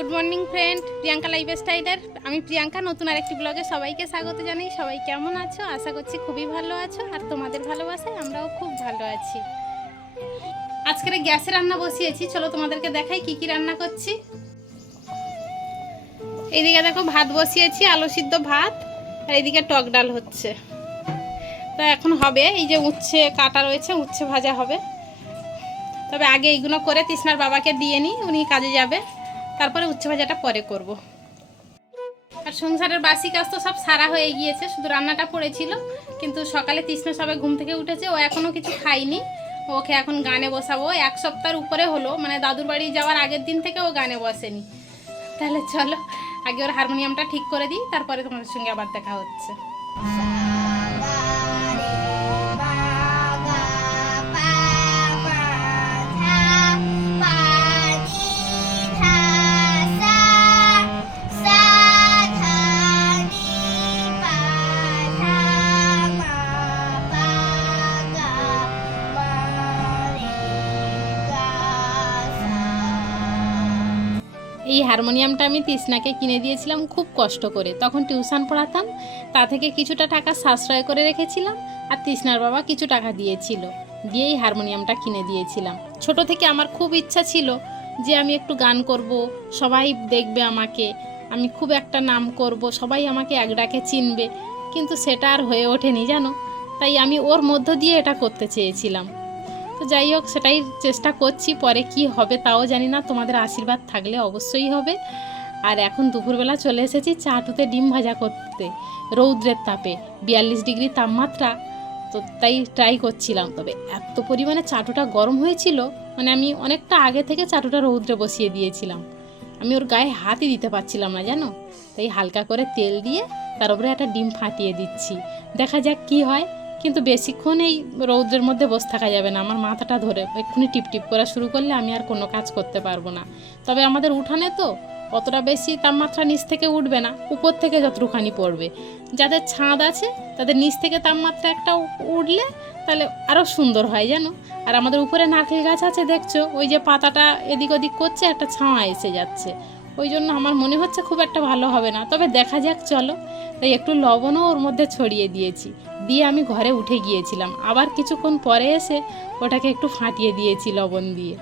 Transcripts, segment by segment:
Good morning friend Priyanka life স্টাইলের আমি প্রিয়াঙ্কা, নতুন আরেকটি ব্লগে সবাইকে স্বাগত জানাই। সবাই কেমন আছো? আশা করছি খুবই ভালো আছো আর তোমাদের ভালোবাসায় আমরাও খুব ভালো আছি। আজকের গ্যাসে রান্না বসিয়েছি। চলো তোমাদেরকে দেখাই কি কি রান্না করছি। এইদিকে দেখো ভাত বসিয়েছি, আলু সিদ্ধ ভাত, আর এইদিকে টক ডাল হচ্ছে। তো এখন হবে, এই যে উচ্ছে কাটা রয়েছে, উচ্ছে ভাজা হবে। তবে আগে এইগুলো করে তৃষ্ণার বাবাকে দিয়ে নিই, উনি কাজে যাবে। তারপরে উচ্ছে ভাজাটা পরে করব। আর সংসারের বাসি কাজ তো সব সারা হয়ে গিয়েছে, শুধু রান্নাটা পড়েছিল, কিন্তু সকালে তৃষ্ণা সবাই ঘুম থেকে উঠেছে, ও এখনও কিছু খায়নি। ওকে এখন গানে বসাবো এক সপ্তাহের উপরে হলো মানে দাদুর বাড়ি যাওয়ার আগের দিন থেকে ও গানে বসেনি। তাহলে চলো, আগে ওর হারমোনিয়ামটা ঠিক করে দিই, তারপরে তোমাদের সঙ্গে আবার দেখা হচ্ছে। এই হারমোনিয়ামটা আমি তৃষ্ণাকে কিনে দিয়েছিলাম, খুব কষ্ট করে। তখন টিউশন পড়াতাম, তা থেকে কিছুটা টাকা সাশ্রয় করে রেখেছিলাম আর তৃষ্ণার বাবা কিছু টাকা দিয়েছিল দিয়ে এই হারমোনিয়ামটা কিনে দিয়েছিলাম। ছোট থেকে আমার খুব ইচ্ছা ছিল যে আমি একটু গান করব, সবাই দেখবে আমাকে, আমি খুব একটা নাম করব, সবাই আমাকে এক ডাকে চিনবে, কিন্তু সেটা আর হয়ে ওঠেনি, জানো? তাই আমি ওর মধ্য দিয়ে এটা করতে চেয়েছিলাম। তো যাই হোক, সেটাই চেষ্টা করছি, পরে কি হবে তাও জানি না। তোমাদের আশীর্বাদ থাকলে অবশ্যই হবে। আর এখন দুপুরবেলা চলে এসেছি চাটুতে ডিম ভাজা করতে, রৌদ্রের তাপে। বিয়াল্লিশ ডিগ্রি তাপমাত্রা, তো তাই ট্রাই করছিলাম। তবে এত পরিমাণে চাটুটা গরম হয়েছিল মানে আমি অনেকটা আগে থেকে চাটুটা রৌদ্রে বসিয়ে দিয়েছিলাম। আমি ওর গায়ে হাতই দিতে পারছিলাম না, জানো? তাই হালকা করে তেল দিয়ে তার উপরে একটা ডিম ফাটিয়ে দিচ্ছি। দেখা যাক কি হয়। কিন্তু বেশিক্ষণ এই রৌদ্রের মধ্যে বসে থাকা যাবে না। আমার মাথাটা ধরে এক্ষুনি টিপ টিপ করা শুরু করলে আমি আর কোনো কাজ করতে পারব না। তবে আমাদের উঠানে তো অতটা বেশি তাপমাত্রা নিচ থেকে উঠবে না, উপর থেকে যতটুখানি পড়বে। যাদের ছাদ আছে, তাদের নিচ থেকে তাপমাত্রা একটা উঠলে তাহলে আরও সুন্দর হয়, জানো? আর আমাদের উপরে নারকেল গাছ আছে, দেখছ? ওই যে পাতাটা এদিক ওদিক করছে, একটা ছাওয়া এসে যাচ্ছে। ওই জন্য আমার মনে হচ্ছে খুব একটা ভালো হবে না। তবে দেখা যাক, চলো। তাই একটু লবণও ওর মধ্যে ছড়িয়ে দিয়েছি। দিয়ে আমি ঘরে উঠে গিয়েছিলাম। আবার কিছুক্ষণ পরে এসে ওটাকে একটু ফাটিয়ে দিয়েছি লবণ দিয়ে।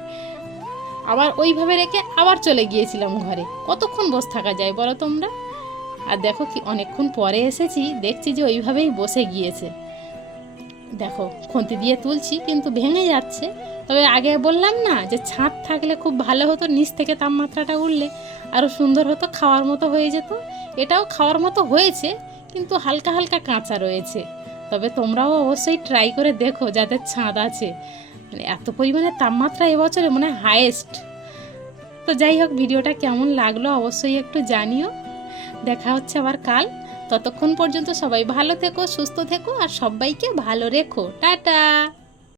আবার ওইভাবে রেখে আবার চলে গিয়েছিলাম ঘরে। কতক্ষণ বসে থাকা যায় বলো তোমরা? আর দেখো কি, অনেকক্ষণ পরে এসেছি, দেখছি যে ওইভাবেই বসে গিয়েছে। দেখো, খুন্তি দিয়ে তুলছি, কিন্তু ভেঙে যাচ্ছে। তবে আগে বললাম না যে ছাদ থাকলে খুব ভালো হতো, নিচ থেকে তাপমাত্রাটা উঠলে আরও সুন্দর হতো, খাওয়ার মতো হয়ে যেত। এটাও খাওয়ার মতো হয়েছে, কিন্তু হালকা হালকা কাঁচা রয়েছে। তবে তোমরাও অবশ্যই ট্রাই করে দেখো যাদের ছাঁদ আছে। মানে এত পরিমাণে তাপমাত্রা এবছরে মানে হায়েস্ট তো যাই হোক, ভিডিওটা কেমন লাগল অবশ্যই একটু জানিও। দেখা হচ্ছে আবার কাল। ততক্ষণ পর্যন্ত সবাই ভালো থেকো, সুস্থ থেকো, আর সবাইকে ভালো রেখো। টাটা!